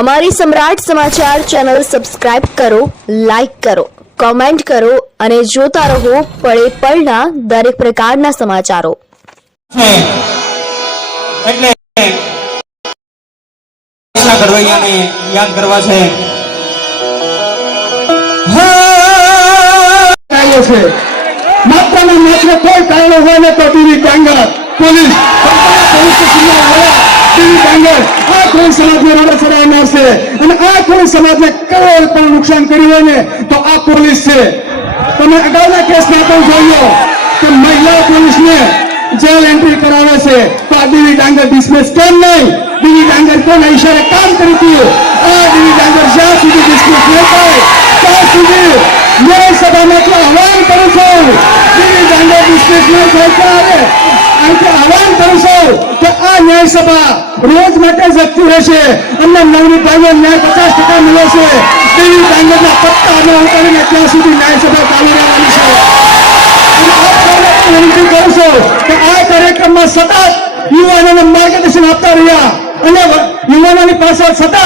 અમારી Samrat Samachar channel subscribe કરો like કરો કોમેન્ટ કરો અને જોતા રહો પળે પળના દરેક પ્રકારના સમાચારો. એટલે ઘડવૈયાને યાદ કરવા છે. છે માત્ર ને માત્ર કોઈ કાયદો હોય ને તો ટીવી પોલીસ. ટીવી ડાંગર આ કોઈ સમાજને રડે ચડાવનાર છે અને આ કોઈ સમાજને કોઈ પણ નુકસાન કર્યું હોય ને તો આ પોલીસ છે. તમે અગાઉના કેસમાં પણ જોયો કે મહિલા પોલીસને જેલ એન્ટ્રી કરાવે છે. તો આ ડીવી ડાંગર ડિસમિસ કેમ નહીં? ડીવી ડાંગર કોના ઈશારે કામ કરી હતું? આ ડીવી ડાંગર જ્યાં સુધી ડિસમિસ ન થાય, ત્યાં સુધી ન્યાય સભામાં આહવાન કરું છું. ડીવી ડાંગર ડિસમિસ ન થાય ત્યારે અહીંથી આહવાન કરું છું કે આ ન્યાય સભા રોજ માટે જગતી રહેશે. અમને નવની ભાઈઓ ન્યાય પચાસ ટકા મળે છે. તેવી ડાંગરના પત્તા અમે ઉતારીને ત્યાં સુધી ન્યાય સભા ચાલુ રહેવાની છે. વિનંતી કરું છું કે આ કાર્યક્રમમાં સતત યુવાનોને માર્ગદર્શન આપતા રહ્યા. અને યુવાનોની પાછળ સતત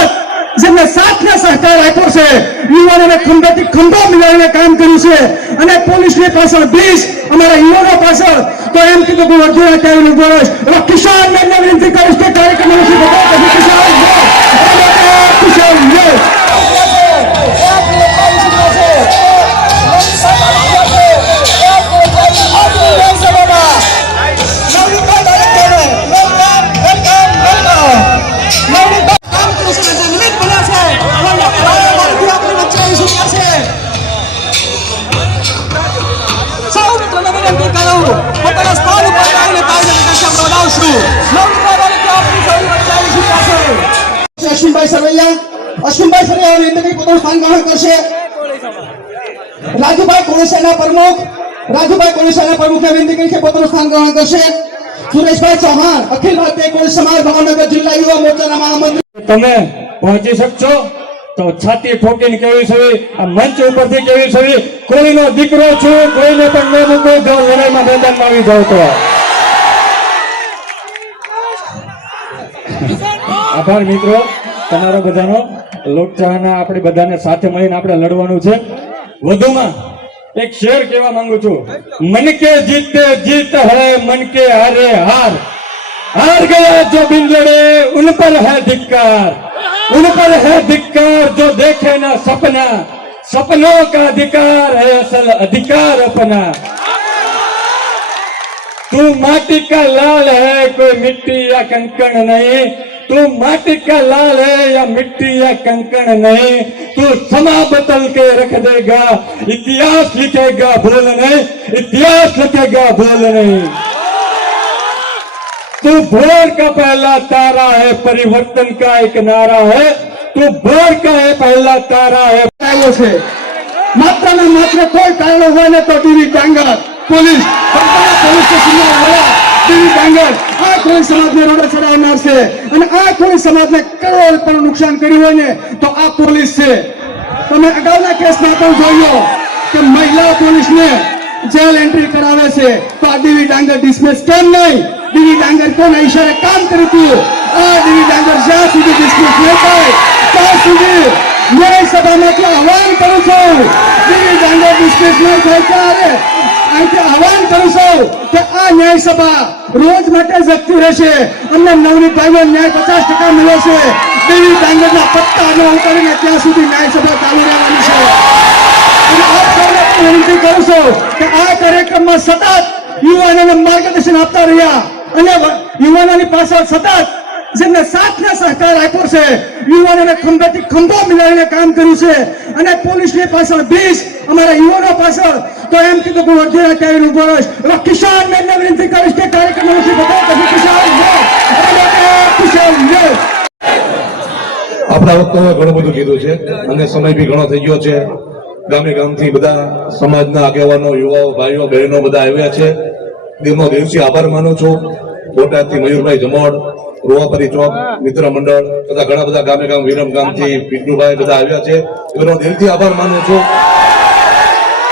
જેમને સાથને સહકાર આપ્યો છે, યુવાનોને ખંભેથી ખંભો મિલાવીને કામ કર્યું છે. અને પોલીસની પાછળ બ્રિજ અમારા યુવાનો પાછળ તો એમ કીધું કે અર્જુન આચાર્યનું વર્ષ હવે કિસાન મેમને વિનંતી કરીશ અશ્વિનભાઈ સરવૈયા અશ્વિનભાઈ સરવૈયા વિનંતી પોતાનું સ્થાન ગ્રહણ કરશે રાજુભાઈ કોળસેના પ્રમુખ રાજુભાઈ કોળસેના પ્રમુખે વિનંતી કરી છે પોતાનું સ્થાન ગ્રહણ કરશે સુરેશભાઈ ચૌહાણ અખિલ ભારતીય કોળી સમાજ ભાવનગર જિલ્લા યુવા મોરચાના મહામંત્રી તમે પહોંચી શકશો? તો છાતી ઠોકીને કેવી છવી આ મંચ ઉપરથી કેવી છવી કોઈનો દીકરો છું, કોઈને પણ ન મૂકો જો લડાઈમાં મેદાનમાં આવી જાવ તો. આભાર મિત્રો તમારો બધાનો લોકચાહના આપણે બધાને સાથે મળીને આપણે લડવાનું છે વધુમાં એક શેર કહેવા માંગુ છું મન કે જીતે જીત હૈ મન કે હારે હાર हार गया जो बिन लड़े उन पर है धिक्कार उन पर है धिक्कार जो देखे ना सपना सपनों का अधिकार है असल अधिकार अपना तू माटी का लाल है, कोई मिट्टी या कंकण नहीं। तू माटी का लाल है या मिट्टी या कंकण नहीं। तू समा बदल के रख देगा, इतिहास लिखेगा भूल नहीं। इतिहास लिखेगा भूल नहीं। तू भोर का पहला तारा है, परिवर्तन का एक नारा है। तू भोर का है, पहला तारा है। मात्रा में मात्र कोई पहले हुआ तो टीवी टैंगर पुलिस પોલીસ સ્ટેશનના વડા ટીવી ડાંગર આ કોઈ સમાજને રડે ચડાવનાર છે અને આ કોઈ સમાજને કોઈ પણ નુકસાન કર્યું હોય ને તો આ પોલીસ છે. તમે અગાઉના કેસમાં પણ જોયો કે મહિલા પોલીસને જેલ એન્ટ્રી કરાવે છે. તો આ ડીવી ડાંગર ડિસમિસ કેમ નહીં? ડીવી ડાંગર કોના ઈશારે કામ કર્યું હતું આ ડીવી ડાંગર જ્યાં સુધી ડિસમિસ ન થાય, ત્યાં સુધી ન્યાય સભામાં તો આહવાન કરું છું. દેવી ડાંગર ડિસ્ટ્રિક્ટ ન થાય ત્યારે અહીંથી આહવાન કરું છું કે આ ન્યાય સભા રોજ માટે જગતી રહેશે. અમને નવની ભાઈઓ ન્યાય પચાસ ટકા મળે છે. દેવી ડાંગરના પત્તા ન ઉતારીને ત્યાં સુધી ન્યાય સભા ચાલુ રહેવાની છે. અને આપ સૌને વિનંતી કરું છું કે આ કાર્યક્રમમાં સતત યુવાનોને માર્ગદર્શન આપતા રહ્યા અને યુવાનોની પાછળ સતત જેમને સાથને સહકાર આપ્યો છે, યુવાનોને ખંભેથી ખંભો મિલાવીને કામ કર્યું છે અને પોલીસની પાછળ બીસ અમારા યુવાનો પાછળ. તો એમ કીધું કે અર્જુન આચાર્યનું વર્ષ હવે કિસાન મેમને વિનંતી કરીશ કે કાર્યક્રમ વિશે પછી કિસાન કિસાન આપણા વખતે ઘણું બધું કીધું છે અને સમય બી ઘણો થઈ ગયો છે. ગામે ગામથી બધા સમાજના આગેવાનો, યુવાઓ, ભાઈઓ, બહેનો બધા આવ્યા છે. દિલનો દિવસથી આભાર માનું છું. બોટાદથી મયુરભાઈ જમોડ રોવાપરી ચોક મિત્ર મંડળ તથા ઘણા બધા ગામે ગામ વિરમ ગામથી પીટુભાઈ બધા આવ્યા છે એનો દિલથી આભાર માનું છું.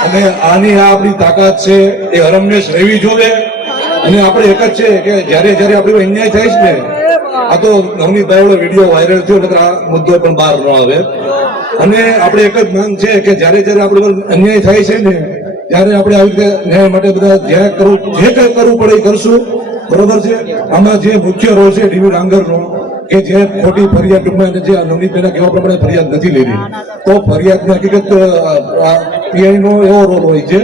અને આની આ આપણી તાકાત છે એ હરમેશ રહેવી જોઈએ અને આપણે એક જ છે કે જ્યારે જ્યારે આપણી અન્યાય થાય છે ને આ તો નવનીત ભાઈનો વીડિયો વાયરલ થયો નકર આ મુદ્દો પણ બહાર ન આવે. અને આપણે એક જ માંગ છે કે જ્યારે જ્યારે આપણે અન્યાય થાય છે ને ત્યારે આપણે આવી રીતે ન્યાય માટે બધા જે કરવું જે કંઈ કરવું પડે એ કરશું. બરોબર છે? આમાં જે મુખ્ય રોલ છે ડીવી ડાંગરનો કે જે ખોટી ફરિયાદ ટૂંકમાં જે નવનીતભાઈના કહેવા પ્રમાણે ફરિયાદ નથી લીધી તો ફરિયાદની હકીકત પીઆઈ નો એવો રોલ હોય છે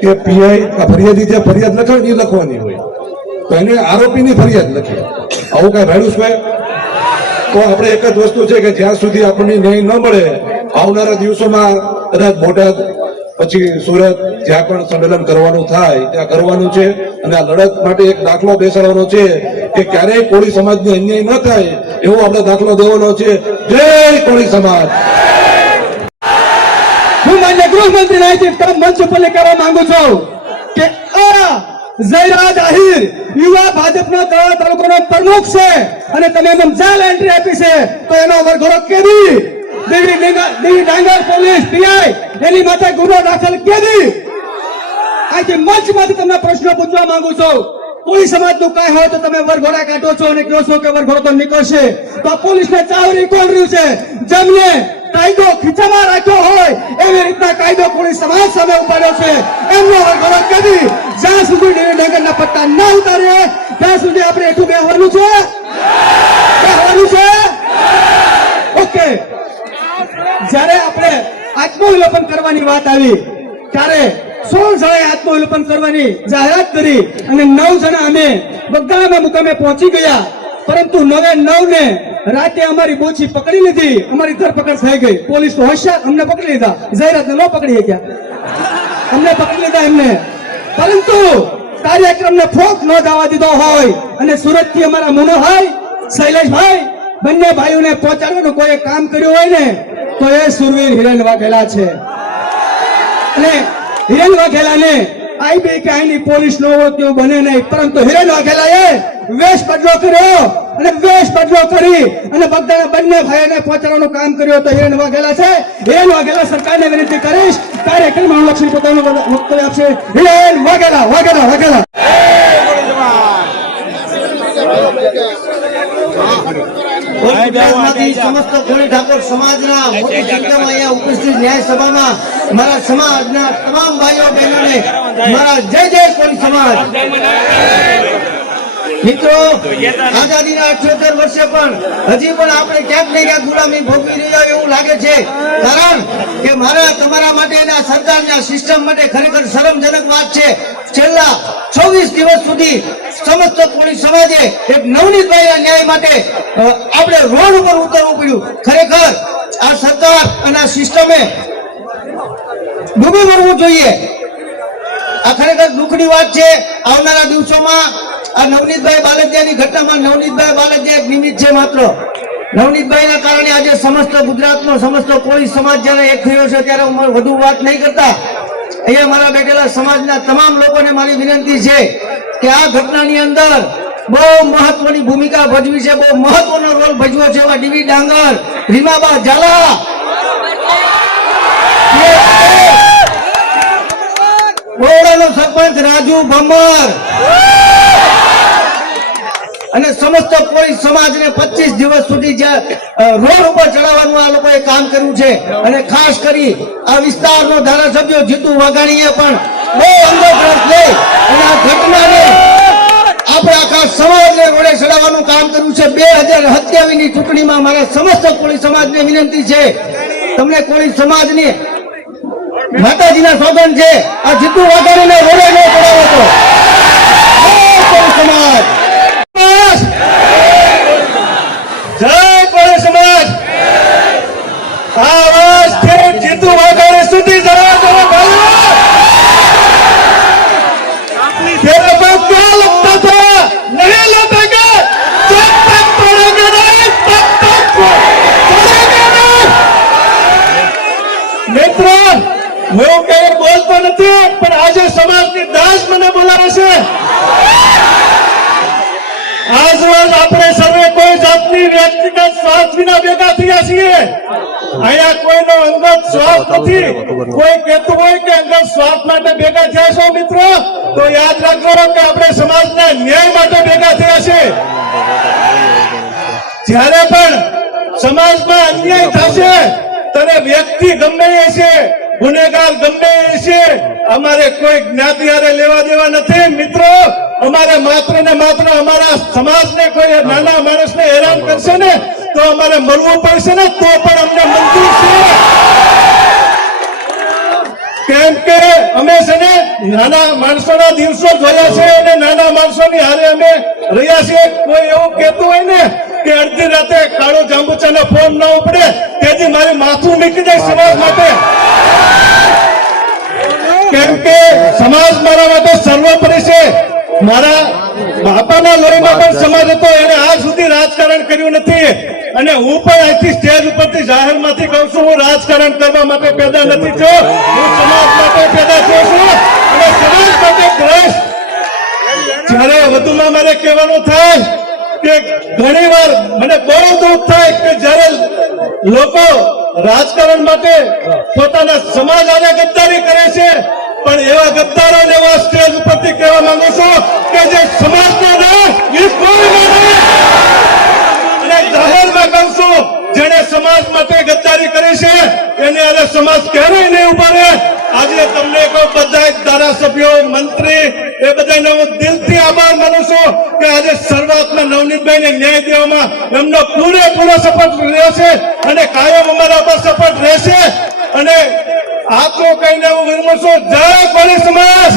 કે પીઆઈ ફરિયાદી જે ફરિયાદ લખે એ લખવાની હોય. તો એને આરોપીની ફરિયાદ લખી. આવું કાંઈ ભાડું છે? તો આપણે એક જ વસ્તુ છે કે જ્યાં સુધી આપણને ન્યાય ન મળે, આવનારા દિવસોમાં કદાચ બોટાદ પછી સુરત, જ્યાં પણ સંમેલન કરવાનું થાય, ત્યાં કરવાનું છે. અને આ લડત માટે એક દાખલો બેસાડવાનો છે કે ક્યારેય કોળી સમાજને અન્યાય ન થાય એવો આપણે દાખલો દેવાનો છે. જય કોળી સમાજ! હું માન્ય ગૃહમંત્રી અહીંથી કામ મંચ ઉપર કરવા માંગુ છું કે આ જયરાજ આહિર યુવા ભાજપના તળા તાલુકાનો પ્રમુખ છે અને તમે એમ જાલ એન્ટ્રી આપી છે, તો એનો વર્ગોરો કેદી ડાંગર દેવી ડાંગર પોલીસ, પીઆઈ એની માથે ગુનો દાખલ કેદી? આજે મંચમાંથી તમને પ્રશ્નો પૂછવા માંગુ છું. કોઈ સમાજનું કાંઈ હોય તો તમે વરઘોડા કાઢો છો અને કહો છો કે વરઘોડો તો નીકળશે. તો આ પોલીસને ચાવરી કોણ રહ્યું છે? જેમને કાયદો ખીચામાં રાખ્યો હોય, એવી રીતના કાયદો પોલીસ સમાજ સામે ઉપાડ્યો છે. એમનો વરઘોડો કદી? જ્યાં સુધી ડાંગર ના પત્તા ના ઉતારે ત્યાં સુધી આપણે એટલું બેહવાનું છે? બેહવાનું છે? ઓકે. જ્યારે આપણે આત્મવિલોપન કરવાની વાત આવી, ત્યારે સોળ જણાએ આત્મવિલોપન કરવાની જાહેરાત કરી અને નવ જણા અમે બગદાણા મુકામે પહોંચી ગયા. પરંતુ નવે નવ ને રાતે અમારી બોછી પકડી લીધી. અમારી ધરપકડ થઈ ગઈ. પોલીસ હોશિયાર, અમને પકડી લીધા. જાહેરાત ન પકડી ગયા અમને પકડી લીધા એમને. પરંતુ કાર્યક્રમને ફોક ન જવા દીધો હોય અને સુરતથી અમારા મુનોભાઈ શૈલેષભાઈ બંને ભાઈઓને પહોંચાડવાનું કોઈ કામ કર્યું હોય ને તો એ સુરવીર હિરેન વાઘેલા છે. અને હિરેન વાઘેલાને આઈ બે કે આઈની પોલીસ ન હોય તેવું બને નહીં, પરંતુ હિરેન વાઘેલાએ વેશ બદલો કર્યો અને વેશ બદલો કરી અને બધાના બંને ભાઈઓને પહોંચાડવાનું કામ કર્યું તો હિરેન વાઘેલા છે. હિરેન વાઘેલા સરકારને વિનંતી કરીશ કાર્યક્રમ લક્ષ્મી પોતાનું વક્તવ્ય આપશે. હિરેન વાઘેલા વાઘેલા વાઘેલા. ગુજરાતમાંથી સમસ્ત કોળી ઠાકોર સમાજના મોટી સંખ્યામાં અહીંયા ઉપસ્થિત ન્યાય સભામાં મારા સમાજના તમામ ભાઈઓ બહેનોને મારા જય જય કોળી સમાજ મિત્રો આઝાદીના અઠ્યોતેર વર્ષે પણ હજી પણ આપણે ક્યાંક ને ક્યાંક ગુલામી ભોગવી રહ્યા એવું લાગે છે. કારણ કે મારા તમારા માટે અને આ સરકારના સિસ્ટમ માટે ખરેખર શરમજનક વાત છે. છેલ્લા છવ્વીસ દિવસ સુધી સમસ્ત કોળી સમાજે એક નવનીતભાઈના ન્યાય માટે આપણે રોડ ઉપર ઉતરવું પડ્યું. ખરેખર આ સરકાર અને આ સિસ્ટમે ડૂબી મરવું જોઈએ. આ ખરેખર દુઃખની વાત છે. આવનારા દિવસોમાં આ નવનીતભાઈ બાલદિયાની ઘટનામાં નવનીતભાઈ બાલદિયા એક નિમિત્ત છે માત્ર. નવનીતભાઈના કારણે આજે સમસ્ત ગુજરાતનો, સમસ્ત કોળી સમાજ જ્યારે એક થયો છે ત્યારે હું વધુ વાત નહીં કરતા. અહીંયા મારા બેઠેલા સમાજના તમામ લોકોને મારી વિનંતી છે કે આ ઘટનાની અંદર બહુ મહત્વની ભૂમિકા ભજવી છે, બહુ મહત્વનો રોલ ભજવ્યો છે એવા ડીવી ડાંગર, રીમાબા ઝાલા. બોરડાનો સરપંચ રાજુ ભમર. અને સમસ્ત કોઈ સમાજને 25 દિવસ સુધી જે રોડ ઉપર ચડાવવાનું આ લોકોએ કામ કર્યું છે. અને ખાસ કરી આ વિસ્તારનો ધારાસભ્ય જીતુ વાઘાણીએ પણ બહુ અંગત રસ લઈ અને આ ઘટનાને આપણે આખા સમાજને રોડે ચડાવવાનું કામ કર્યું છે. બે હજાર સત્યાવીસની ચૂંટણીમાં મારા સમસ્ત કોળી સમાજને વિનંતી છે. તમને કોળી સમાજની માતાજીના સોગન છે. આ જીતુ વાઘાણીને રોડે સમાજની દાસ મને બોલાવે છે. આજ આપણે સર્વે કોઈ જાતની વ્યક્તિગત સ્વાર્થ વિના ભેગા થયા છીએ. અહીંયા કોઈનો અંગત સ્વાર્થ નથી. કોઈ કહેતું હોય કે અંગત સ્વાર્થ માટે ભેગા થયા છો મિત્રો, તો યાદ રાખજો કે આપણે સમાજના ન્યાય માટે ભેગા થયા છે જ્યારે પણ સમાજમાં અન્યાય થશે, ત્યારે વ્યક્તિ ગમે છે. ગુનેગાર ગમે છે, અમારે કોઈ જ્ઞાતિ લેવા દેવા નથી. મિત્રો, અમારે માત્ર ને માત્ર અમારા સમાજને કોઈ નાના માણસને હેરાન કરશે ને, તો અમારે મરવું પડશે ને, તો પણ અમને મંજૂર છે. કેમ કે અમે છે ને નાના માણસોના દિવસો જોયા છે અને નાના માણસોની હારે અમે રહ્યા છીએ. કોઈ એવું કહેતું હોય ને કે અડધી રાતે કાળો જાંબુચાનો ફોન ના ઉપડે, તેથી મારે માથું નીકળી જાય સમાજ માટે. કે સમાજ મારા માટે સર્વોપરી છે. મારા બાપાના લોહીમાં પણ સમાજ હતો, એને આજ સુધી રાજકારણ કર્યું નથી. અને હું પણ અહીંથી સ્ટેજ ઉપરથી જાહેરમાંથી કહું છું, હું રાજકારણ કરવા માટે પેદા નથી થયો. હું સમાજ માટે પેદા થયો છું. અને સમાજ માટે દ્વેષ જ્યારે વધુમાં મારે કહેવાનું થાય કે ઘણી વાર મને બહુ દુઃખ થાય કે જ્યારે લોકો રાજકારણ માટે પોતાના સમાજ આને ગદ્દારી કરે છે પણ એવા ગદ્દારોને એવા સ્ટેજ ઉપરથી કહેવા માંગુ છું કે જે સમાજનો ને અને જાહેરમાં કહું છું જેને સમાજ માટે ગદ્દારી કરી છે, એને અને સમાજ ક્યારેય નહીં ઊભા આજે તમને કોઈ બધા ધારાસભ્યો, મંત્રી, એ બધાને હું દિલથી આભાર માનું છું કે આજે શરૂઆતમાં નવનીતભાઈને ન્યાય દેવામાં એમનો પૂરેપૂરો સપોર્ટ રહેશે અને કાયમ અમારા પર સપોર્ટ રહેશે. અને આપ કહીને હું વિમર્શો જય કોળી સમાજ!